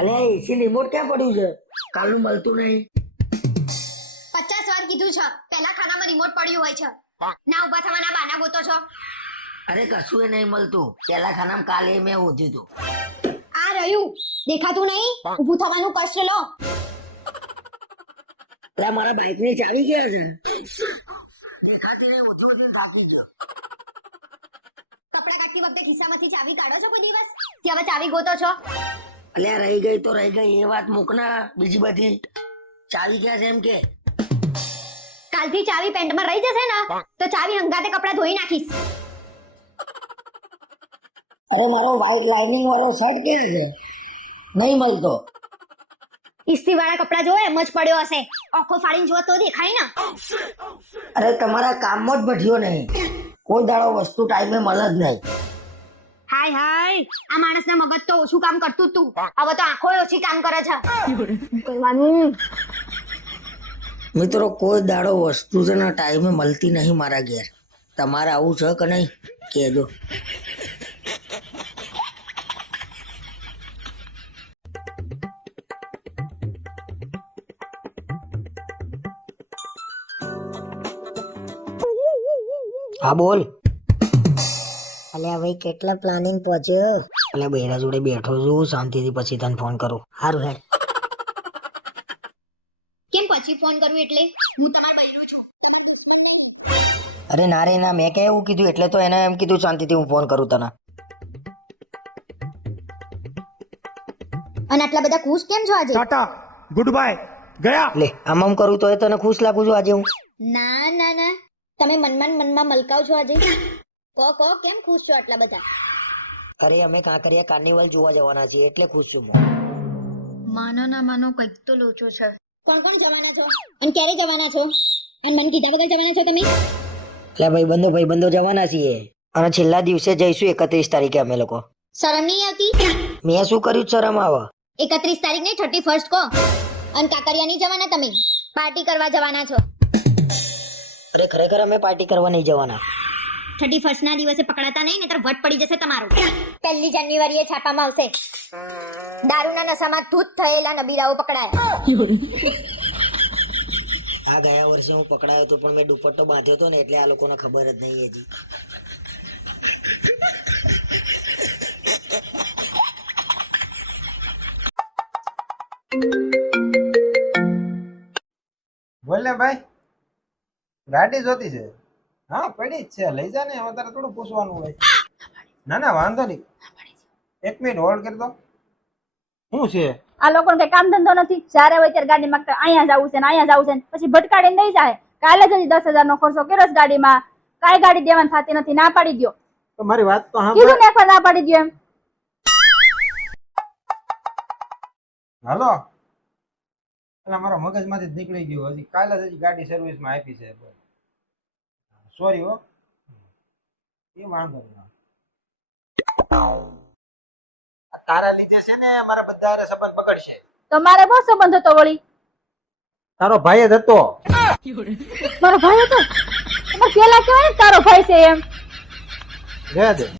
અલે એસી રિમોટ ક્યાં પડ્યું છે? કાલનું મળતું નહીં. 50 વાર કીધું છે પહેલા ખાનામાં રિમોટ પડ્યું હોય છે. ના ઊભા થવાના બાના ગોતો છો. અરે કશું નહીં મળતું. પેલા ખાનામાં કાલે મેં ઉધ્યું હતું. આ રહ્યું દેખાતું નહીં ઊભું થવાનું કષ્ટ લો. અરે મારા બાઇક ની ચાવી ક્યાં છે? દેખાતી નહીં, ઉધ્યું હતું કાપી ગયો. કપડા કાઢતી વખતે ખિસ્સામાંથી ચાવી કાઢો છો કોઈ દિવસ? કે હવે ચાવી ગોતો છો? અલ્યા રહી ગઈ તો રહી ગઈ, એ વાત મૂક ના. બીજી બધી ચાવી ક્યાં છે એમ કે? કાલથી ચાવી પેન્ટમાં રહી જશે ને તો ચાવી હંગાતે કપડા ધોઈ નાખીશ. અરે મારો વ્હાઈટ લાઇનિંગ વાળો શર્ટ ક્યાં છે? નહીં મળતો. ઇસ્ત્રી વાળા કપડા જો એમ જ પડ્યો હશે. આંખો ફાડીને જો તો દેખાય ને. અરે તમારા કામમાં જ બઠ્યો નહીં. કોઈ દાડો વસ્તુ ટાઈમે મળે જ નહીં. હાય હાય આ માણસના મગજ તો ઓછું કામ કરતું જ તું. હવે તો આંખો ઓછી કામ કરે છે. કહેવાનું મિત્રો કોઈ દાડો વસ્તુ છે ને ટાઈમે મળતી નહીં મારા ઘેર. તમારે આવું છે કે નહીં કહેજો. હા બોલ. અલ્યા ભાઈ કેટલા પ્લાનિંગ પહોંચ્યો? અલ્યા બૈરા જોડે બેઠો છું શાંતિથી, પછી તને ફોન કરું. સારું હેડ. કેમ પછી ફોન કરું એટલે? હું તમાર બૈરું છું. અરે ના રે ના, મેં ક્યાં એવું કીધું? એટલે તો એને એમ કીધું શાંતિથી હું ફોન કરું તને. અને આટલા બધા ખુશ કેમ છો આજે? ટાટા ગુડ બાય ગયા. લે આમ કરું તો તને ખુશ લાગુ છું આજે હું? ના ના ના તમે મનમાં મલકાવ છો આજે. કો કેમ ખુશ છો આટલા બધા? અરે અમે કાંકરિયા કાર્નિવલ જોવા જવાના છીએ એટલે ખુશ છું. માનો ના માનો કંઈક તો લોચો છે. કોણ કોણ જવાના છો અને ક્યારે જવાના છો? અને મને કીધા વગર જવાના છો તમે? એટલે ભાઈબંધો જવાના છીએ અને છેલ્લા દિવસે જઈશું 31 તારીખે અમે લોકો. શરમ નહીં આવતી? મેં શું કર્યું શરમ આવે? 31 તારીખ નહીં 31 કો. અને કાકરિયા નહીં જવાના તમે? પાર્ટી કરવા જવાના છો? અરે ખરેખર અમે પાર્ટી કરવા નહીં જવાના. 31 ના દિવસે પકડાતા નહીં નહીતર વટ પડી જશે તમારું. 1 જાન્યુઆરીએ છાપામાં આવશે દારૂના નશામાં ધૂત થયેલા નબીરાઓ પકડાયા. આ ગયા વર્ષે હું પકડાયો હતો પણ મેં દુપટ્ટો બાંધ્યો હતો ને એટલે આ લોકોને ખબર જ નહીં હજી. બોલ ને ભાઈ, ગાડી જોતી છે? હા પડી જ છે, લઈ જા ને. હવે તારે થોડું પૂછવાનું હોય. ના ના વાંધો નહીં, 1 મિનિટ હોલ્ડ કરી દો. શું છે? આ લોકોને કઈ કામ ધંધો નથી. જ્યારે હોય ત્યારે ગાડી માંગતા અહીંયા જવું છે ને અહીંયા જવું છે ને પછી ભટકાડીને દઈ જાય. કાલે જ 10,000 નો ખર્ચો કર્યો છે ગાડીમાં. કાંઈ ગાડી દેવાની થતી નથી. ના પાડી દ્યો. તો મારી વાત તો કીધું ને એકવાર ના પાડી દ્યો એમ. હાલો, એટલે મારા મગજમાંથી જ નીકળી ગયું. હજી કાલે જ ગાડી સર્વિસમાં આપી છે. સોરી હો, એ વાંધો નહીં. તારા લીધે છે ને મારા બધા સંબંધ પકડશે. તો મારે બહુ સંબંધ હતો વળી. તારો ભાઈ જ હતો. મારો ભાઈ હતો? તમારે પેલા કહેવાય ને તારો ભાઈ છે એમ. રહેવા દે.